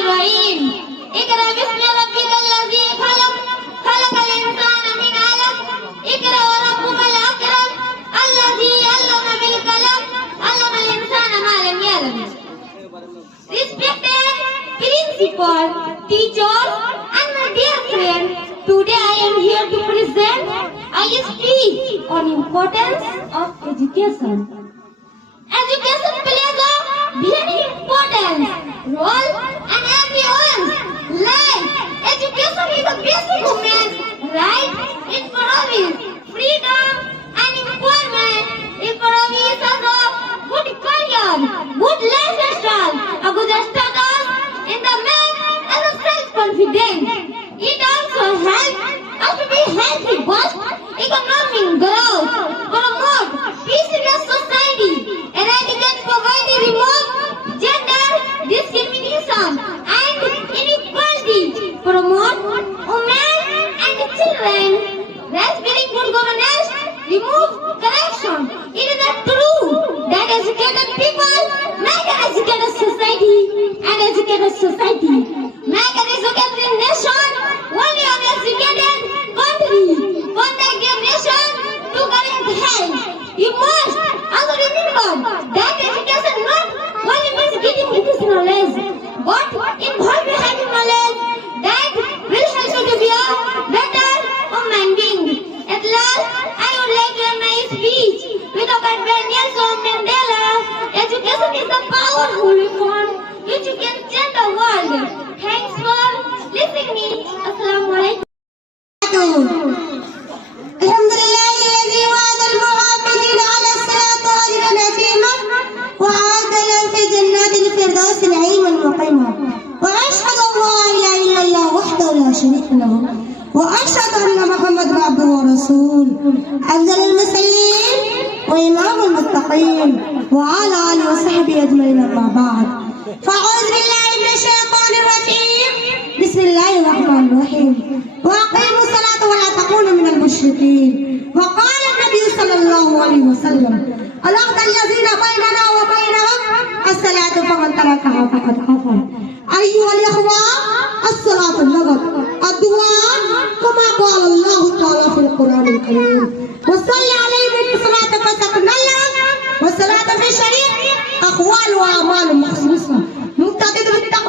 الرحيم اقرأ باسم ربك الذي خلق خلق الإنسان من علق اقرأ وربك الأكرم الذي علم بالقلم علم الإنسان ما لم يعلم. Respected principal, teachers and my dear friends, today I am here to present a speech on importance of education. Education plays a very important role in everyone's life. Education is a basic human right. It provides freedom and employment. It provides us a good career, good lifestyle, a good status in the man and a self-confidence. It also helps us to be healthy, but economic growth, promote peace in the society, eradicate poverty, remove gender discrimination and inequality, promote women and children, raise very good governance, remove corruption. It is not true that educated people make an educated society and educated society make an educated nation. Only an educated country can take a nation to correct health. You must also remember that education not only means getting this knowledge, but involving having knowledge that will help you to be a better human being. At last, I would like to end my speech with a convenience of Mandela. Education is a powerful weapon which can change the world. Thanks for listening me. Assalamu alaikum. الحمد لله الذي وعد المحافظين على الصلاة أجرا عظيما وأعد لهم في جنات الفردوس نعيما مقيما. وأشهد أن لا إله إلا الله وحده لا شريك له وأشهد أن محمدا عبده ورسوله أفضل المرسلين وإمام المتقين وعلى آله وصحبه أجمعين. أما بعد فأعوذ بالله من الشيطان الرجيم. بسم الله الرحمن الرحيم. وأقيموا الصلاة ولا تكونوا من المشركين. وقال النبي صلى الله عليه وسلم العهد الذين بيننا وبينهم الصلاة فمن تركها فقد كفر. أيها الإخوة الصلاة اللغة الدعاء كما قال الله تعالى في القرآن الكريم وصل عليهم بصلاتك وسكن الله والصلاة في شريك أقوال وأعمال مخصوصة.